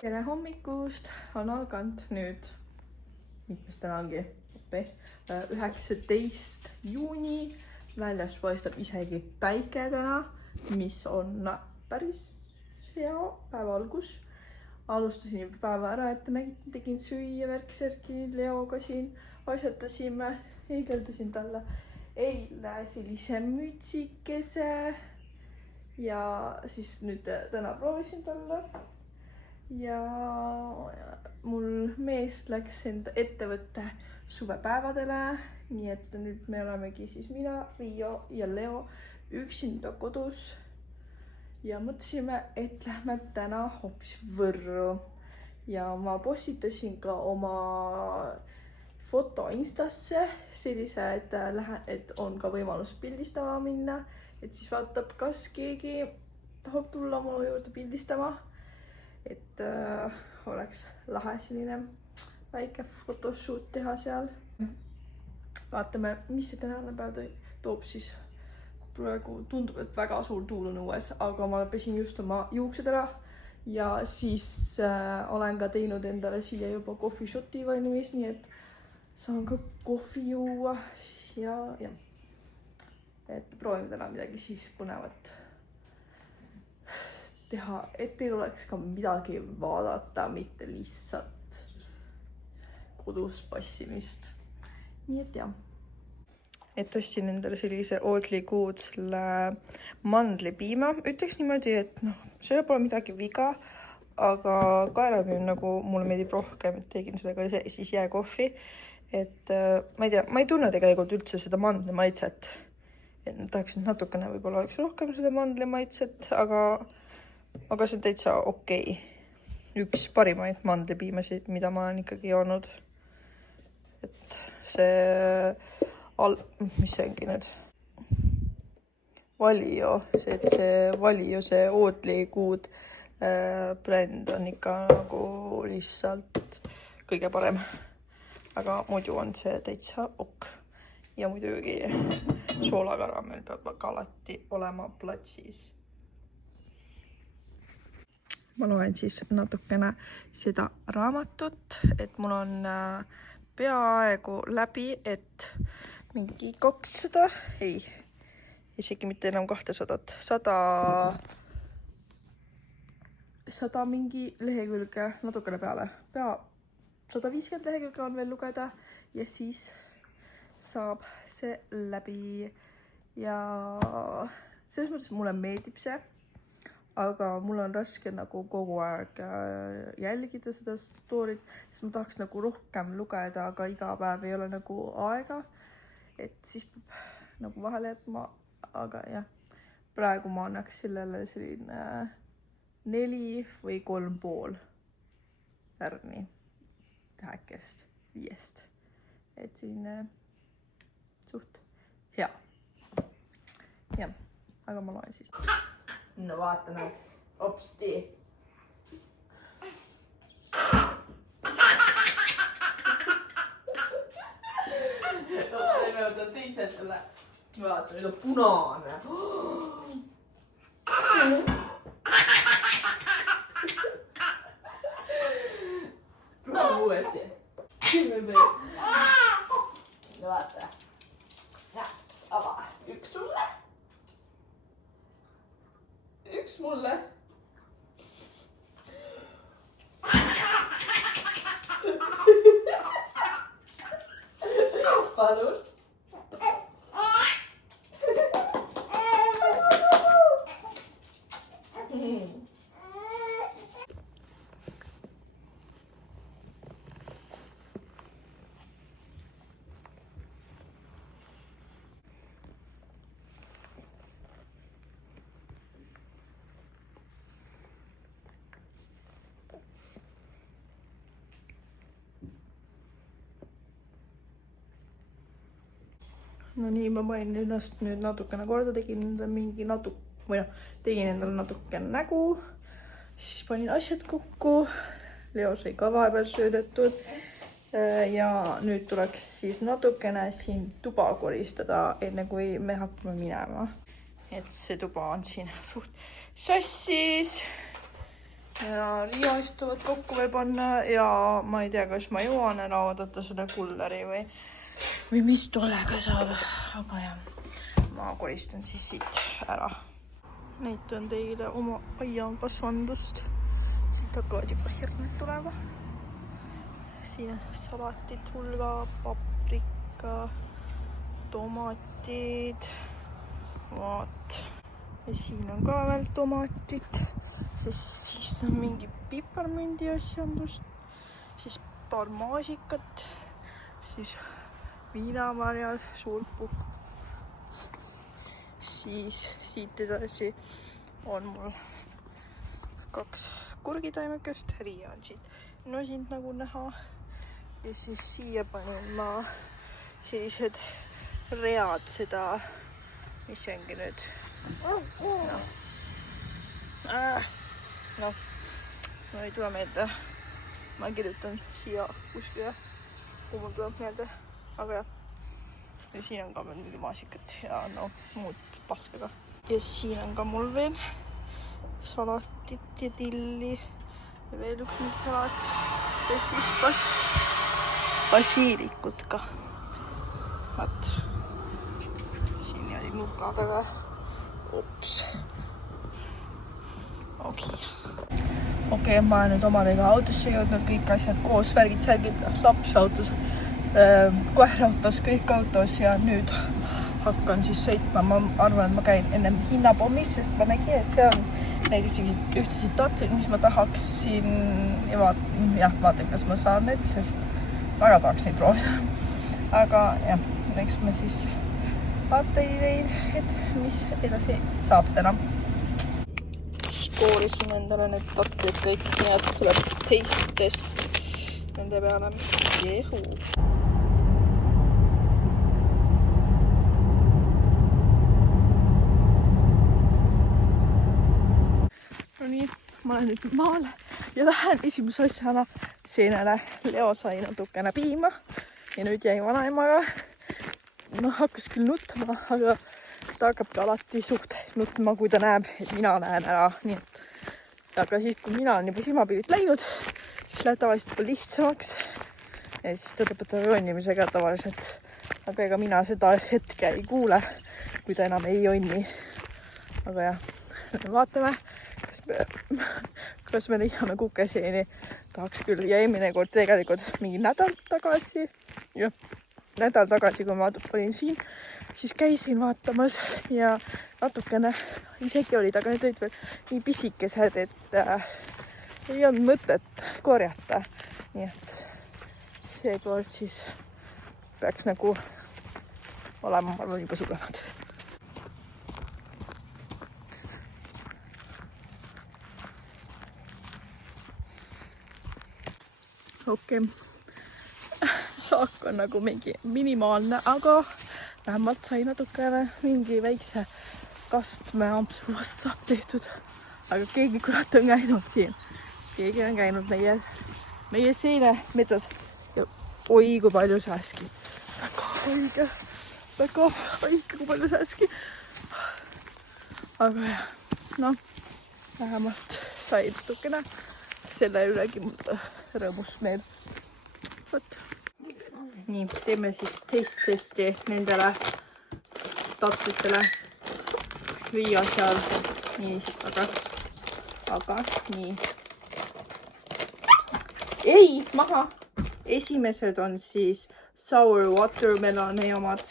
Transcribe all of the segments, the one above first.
Tere hommikust, on alganud nüüd, mis täna ongi, 19. juuni, väljas paistab isegi päike täna, mis on päris hea päeva algus. Alustasin juba päeva ära, et tegin süüa värk-särki Leoga siin, asjatasime, heigeldasin talle eile sellise mütsikese ja siis nüüd täna proovisin talle. Ja mul mees läks enda ettevõtte suvepäevadele, nii et nüüd me olemegi siis mina, Riio ja Leo üksinda kodus ja mõtlesime, et lähme täna hoopis Võrru ja ma postitasin ka oma foto Instasse sellise, et on ka võimalus pildistama minna, et siis vaatab, kas keegi tahab tulla mu juurde pildistama. Et oleks lahe selline väike fotoshoot teha seal. Vaatame, mis see tänane päev toob siis. Praegu tundub, et väga suur tuul on õues, aga ma pesin just oma juuksed ära ja siis olen ka teinud endale siia juba coffee shoti valmis, nii et saan ka kohvi juua ja et proovime täna midagi siis põnevat teha, et teil oleks ka midagi vaadata, mitte lihtsalt kodus passimist. Nii et jah. Et ostsin endale sellise Oatly Good selle mandlipiima. Ütleks niimoodi, et selle pole midagi viga, aga kaelapiim nagu mulle meeldib rohkem, et tegin sellega siis jääkohvi. Et ma ei tea, ma ei tunne tegelikult üldse seda mandli maitset. Et ma tahaksin natukene võib-olla oleks rohkem seda mandli maitset, aga see on täitsa okei. Üks parimaid mandlipiimasid, mida ma olen ikkagi joonud. Et see, mis see ongi nüüd? Valio, see Oatly Good bränd on ikka nagu lihtsalt kõige parem. Aga muidu on see täitsa ok. Ja muidugi soolakaramel peab ka alati olema platsis. Ma loen siis natukene seda raamatut, et mul on peaaegu läbi, et mingi 200, isegi mitte enam 200, 100 mingi lehekülge, natukene peale, 150 lehekülge on veel lugeda ja siis saab see läbi ja selles mõttes mulle meeldib see. Aga mul on raske nagu kogu aeg jälgida seda storyt, sest ma tahaks nagu rohkem lugeda, aga iga päev ei ole nagu aega. Et siis peab nagu vahele jätma, aga jah, praegu ma annaks sellele selline 4 või 3,5 tärni tähekest 5. Et selline suht hea. Jah, aga ma loen siis. No vaata näed, hopsti. Nüüd on teised selle. Vaata, nüüd on punane. Proov uuesti. No vaata. Ava, üks sulle. Üks mulle. Palun. No nii, ma panin ennast nüüd natukene korda, tegin endale natukene nägu, siis panin asjad kokku, Leo sai ka vahepeal söödetud ja nüüd tuleks siis natukene siin tuba koristada, enne kui me hakkame minema. Et see tuba on siin suht sassis ja liiast tuleb kokku veel panna ja ma ei tea, kas ma jõuan ära oodata selle kulleri või mis tollega saab. Aga jah, ma koristan siis siit ära. Näitan teile oma aiakasvandust. Siit hakkavad juba hirmed tulema. Siin on salatit hulga, paprika, tomatid. Vaat. Ja siin on ka veel tomatid. Siis on mingi piparmündi asjandust. Siis paar maasikat. Siis viinamarjad, suurpuhk. Siis siit edasi on mul 2 kurgitaimekest. Riia on siit nosind nagu näha. Ja siis siia panin ma sellised read seda, mis ongi nüüd. No, ma ei tule meelde. Ma kirjutan siia kuskile, kui mul tuleb meelde. Aga jah. Ja siin on ka veel mingi maasikat ja no muud paskaga. Ja siin on ka mul veel salatit ja tilli. Ja veel üks mingi salat. Ja siis basiilikut ka. Vaat. Siin jäi nuka taga. Ups. Okei, ma olen nüüd omadega autosse jõudnud, kõik asjad koos, värgid, särgid, laps autos, koer autos, kõik autos ja nüüd hakkan siis sõitma. Ma arvan, et ma käin ennem hinnapommis, sest ma nägin, et see on neid ühtesid tatrid, mis ma tahaksin ja vaatan, kas ma saan need, sest väga tahaks neid proovida. Aga jah, eks ma siis vaatan neid, et mis edasi saab täna. Koorisin endale need tatlid kõik, nii et tuleb taste test nende peale. Jehu. No nii, ma olen nüüd maal ja lähen esimese asjana seenele. Leo sai natukene piima ja nüüd jäi vanaemaga. No hakkas küll nutma, aga ta hakkab ka alati suht nutma, kui ta näeb, et mina näen ära. Nii et. Aga siis, kui mina olen juba silmapiirid läinud, siis läheb tavaliselt juba lihtsamaks. Ja siis ta lõpetab jonnimisega tavaliselt. Aga ega mina seda hetke ei kuule, kui ta enam ei jonni. Aga jah, vaatame, kas me leiame kukeseeni. Tahaks küll. Ja eelmine kord tegelikult mingi nädal tagasi, kui ma olin siin, siis käisin vaatamas ja natukene isegi olid, aga need olid veel nii pisikesed, et ei olnud mõtet korjata. Nii et seekord siis peaks nagu olema, ma arvan, juba suuremad. Okei. Saak on nagu mingi minimaalne, aga vähemalt sai natukene mingi väikse kastme ampsu vasta tehtud. Aga keegi kurat on käinud siin. Keegi on käinud meie seene metsas. Ja oi, kui palju sääski. Väga õige, kui palju sääski. Aga jah, no, vähemalt sai natukene selle ülegi rõõmus meel. Võt. Nii, teeme siis taste testi nendele tatlitele. Riia seal. Nii, aga nii. Ei, maha. Esimesed on siis sour watermeloni omad.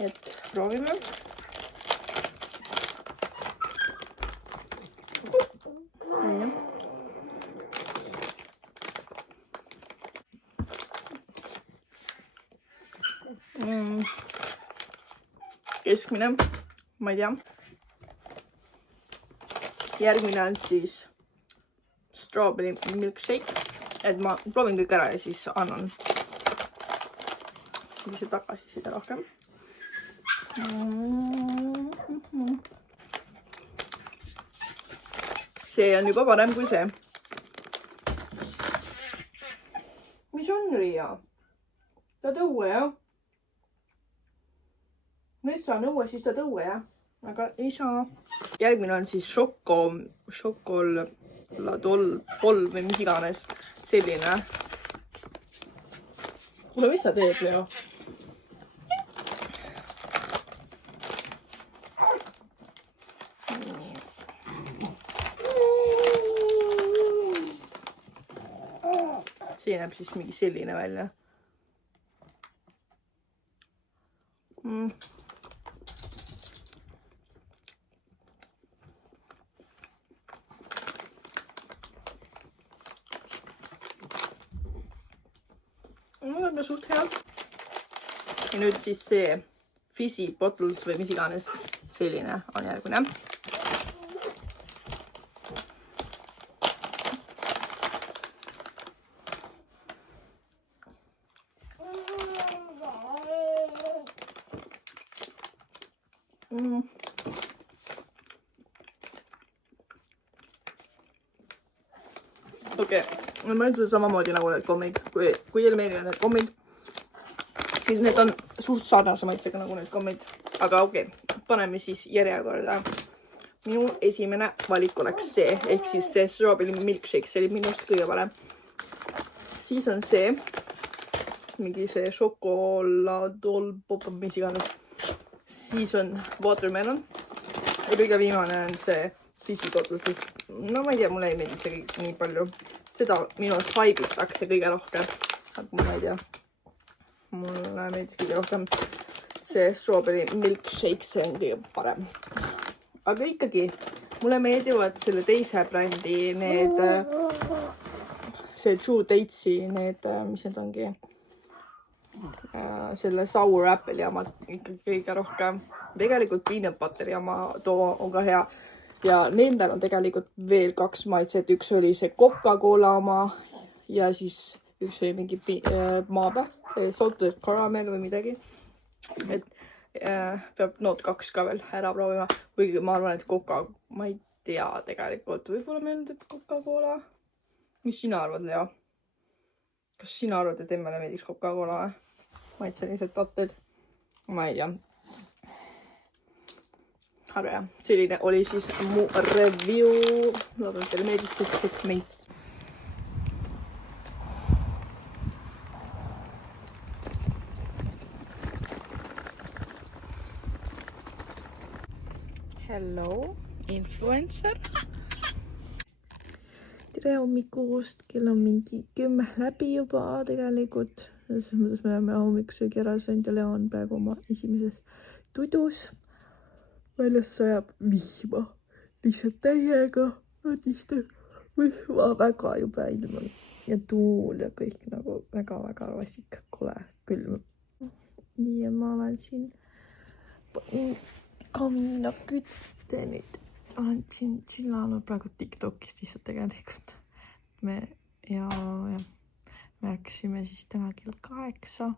Et proovime. Keskmine, ma ei tea. Järgmine on siis strawberry milkshake. Et ma proovin kõik ära ja siis annan sellise tagasiside rohkem. See on juba parem kui see. Mis on, Riia? Ta tõue, jah? Nüüd saan õue, siis ta tõue, jah? Aga ei saa. Järgmine on siis polv või mis iganes selline. Kuule, mis sa teed, Leo? See näeb siis mingi selline välja. On suht head. Ja nüüd siis see Fizzy Bottles või mis iganes selline on järgmine. Okei, ma ütlen samamoodi nagu need kommid. Kui teile meeldivad need kommid, siis need on suht sarnase maitsega nagu need kommid. Aga okei, paneme siis järjekorda. Minu esimene valik oleks see, ehk siis see strawberry milkshake, see oli minust kõige parem. Siis on see, mingi see šokolaadolpop, mis iganes. Siis on watermelon. Ja kõige viimane on see Fizzy Bottle, siis no ma ei tea, mulle ei meeldi see kõik nii palju. Seda minust haibitakse kõige rohkem. Aga ma ei tea. Mulle meeldis kõige rohkem see strawberry milkshake, see on kõige parem. Aga ikkagi, mulle meeldivad selle teise brändi need, see True Datesi, need, mis need ongi, selle sour apple jama ikkagi kõige rohkem. Tegelikult peanut butter jama too on ka hea. Ja nendel on tegelikult veel 2 maitset. Üks oli see Coca-Cola oma ja siis üks oli mingi maabe, salted caramel või midagi. Et peab nood 2 ka veel ära proovima. Kuigi ma arvan, et ma ei tea tegelikult. Võib-olla meeldib Coca-Cola. Mis sina arvad, Leo? Kas sina arvad, et emmele meeldiks Coca-Cola? Maitselised totted? Ma ei tea. Aga jah, selline oli siis mu review. Loodan, et teile meeldis see segment. Hello, influencer. Tere hommikust, kell on mingi 10 läbi juba tegelikult. Selles mõttes me oleme hommikusöögi ära söönud ja Leo on praegu oma esimeses tudus. Väljas sajab vihma, lihtsalt täiega, nädistab vihma väga juba ilma ja tuul ja kõik nagu väga-väga vastik, kole, külm. Ja ma olen siin kamiina kütte nüüd. Olen siin chillanud praegu TikTokist lihtsalt tegelikult. Me ärkasime siis täna kell 8.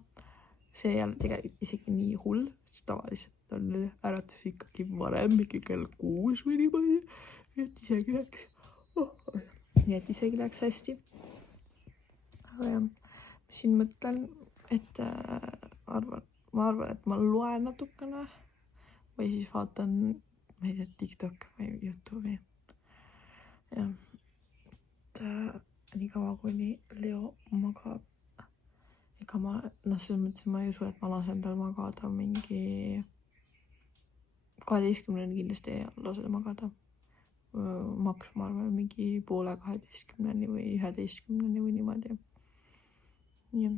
See ei ole tegelikult isegi nii hull, sest tavaliselt on äratus ikkagi varem, mingi kell 6 või niimoodi. Nii et isegi läks hästi. Aga jah, ma siin mõtlen, et ma arvan, et ma loen natukene või siis vaatan, ma ei tea, TikTok või YouTube'i. Ja, nii kaua kuni Leo magab. Ega ma, selles mõttes ma ei usu, et ma lasen tal magada mingi 12 kindlasti ei lase magada. Maks, ma arvan, mingi poole 12 või 11 või niimoodi. Jah.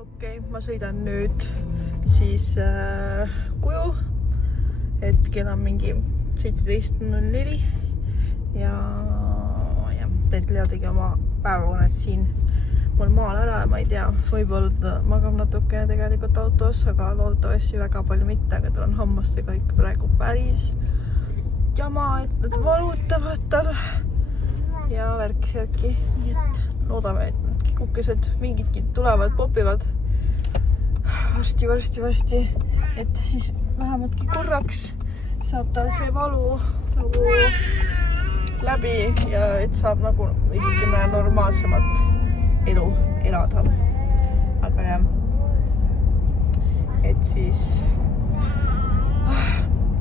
Okei, ma sõidan nüüd siis koju, et kell on mingi 17:04 ja Leo tegi oma päevaunet siin mul maal ära ja ma ei tea, võib-olla magab natuke tegelikult autos, aga loodetavasti väga palju mitte, aga tal on hammastega ikka praegu päris jama, et nad valutavad tal ja värki-särki, nii et loodame, et need kikukesed mingidki tulevad, popivad varsti, et siis vähematki korraks saab tal see valu nagu läbi ja et saab nagu ikkagi normaalsemat elu elada. aga jah, et siis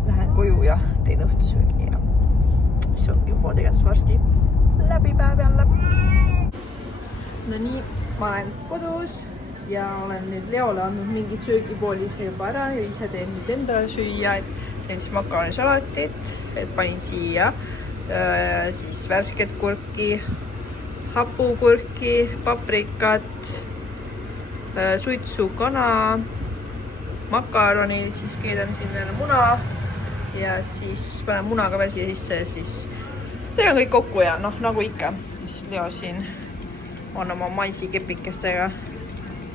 lähen koju ja teen õhtusöögi ja siis ongi juba tegelikult varsti läbi päev jälle. No nii, ma olen kodus ja olen nüüd Leole andnud mingid söögipoolise juba ära ja ise teen nüüd endale süüa, et teen siis makaronisalatit, et panin siia siis värsket kurki, hapukurki, paprikat, suitsukana, makaronid, siis keedan siin veel muna ja siis panen munaga veel siia sisse ja siis see on kõik kokku ja noh, nagu ikka, siis Leo siin on oma maisikepikestega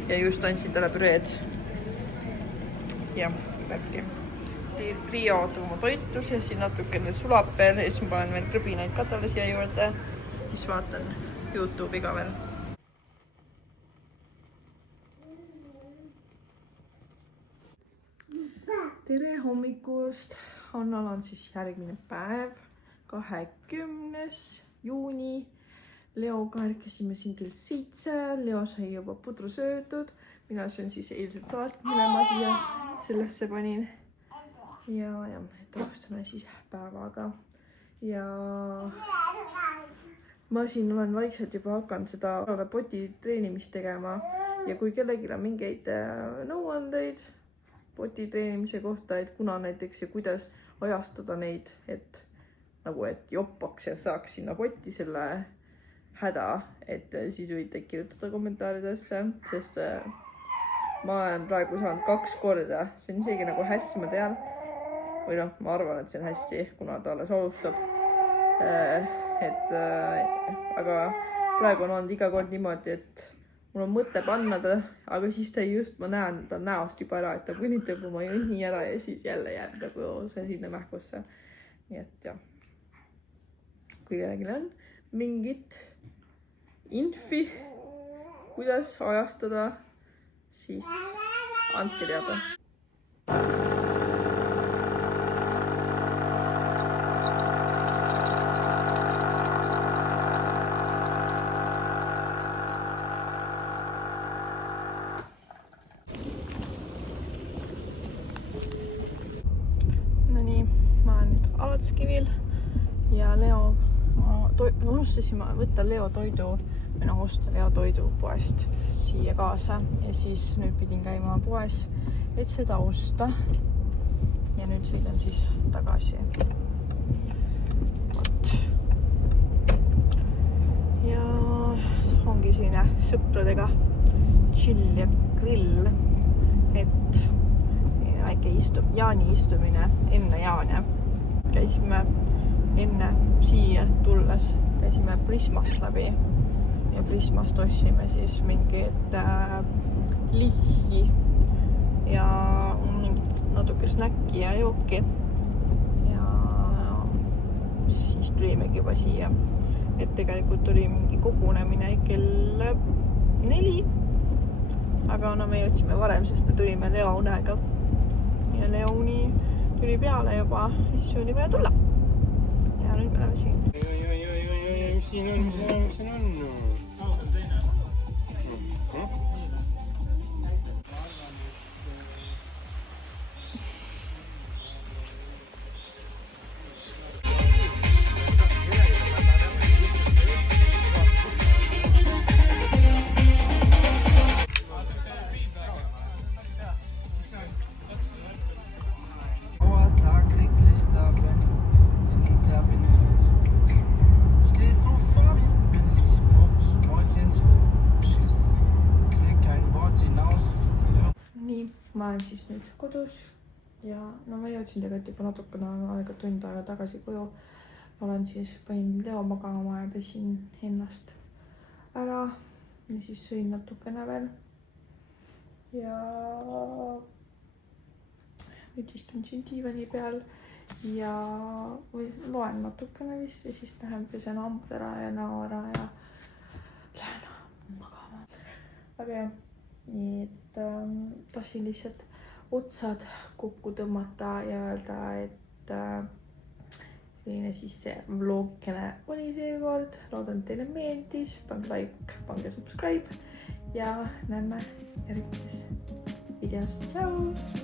ja just andsin talle püreed ja värki. Riia ootab oma toitus ja siin natukene sulab veel ja siis ma panen veel krõbinaid ka talle siia juurde. Siis vaatan YouTube'i ka veel. Tere hommikust! Annal on siis järgmine päev, 20. juuni. Leoga ärkasime siin kell 7, Leo sai juba pudru söödud. Mina söön siis eilsed salatit, mille ma siia sellesse panin. Ja et alustame siis päevaga. Ja ma siin olen vaikselt juba hakanud seda poti treenimist tegema. Ja kui kellelgi on mingeid nõuandeid poti treenimise kohta, et kuna näiteks ja kuidas ajastada neid, et joppaks ja saaks sinna potti selle häda, et siis võite kirjutada kommentaaridesse, sest ma olen praegu saanud 2 korda, see on isegi nagu hästi, ma tean, või noh, ma arvan, et see on hästi, kuna ta alles alustab, aga praegu on olnud iga kord niimoodi, et mul on mõte panna ta, aga siis ta just, ma näen ta näost juba ära, et ta põnitab oma jõnni ära ja siis jälle jääb nagu see sinna mähkusse. Nii et jah, kui kellelgi on mingit infi, kuidas ajastada, siis andke teada. Alatskivil ja Leo, unustasin ma võtta Leo toidu või noh, osta Leo toidu poest siia kaasa ja siis nüüd pidin käima poes, et seda osta ja nüüd sõidan siis tagasi. Võt. Ja ongi selline sõpradega chill ja grill, et väike Jaani istumine enne Jaane. Käisime enne siia tulles, käisime Prismast läbi ja Prismast ostsime siis mingit lihhi ja mingit natuke snäkki ja jooki ja siis tulimegi juba siia, et tegelikult tuli mingi kogunemine kell 4, aga no me jõudsime varem, sest me tulime Leo unega ja Leo uni tuli peale juba, siis oli vaja tulla. Ja nüüd me läheme siin. Mis siin on? Kaugel teine. Ma olen siis nüüd kodus ja no ma jõudsin tegelikult juba natukene aega, tund aega tagasi koju. Olen siis panin Leo magama ja pesin ennast ära ja siis sõin natukene veel. Ja nüüd istun siin diivani peal ja loen natukene vist ja siis lähen pesen hambad ära ja näo ära ja lähen magama. Aga jah. Nii et tahtsin lihtsalt otsad kokku tõmmata ja öelda, et selline siis see vlogikene oli seekord. Loodan, et teile meeldis. Pange like, pange subscribe ja näeme järgmises videos. Tšau!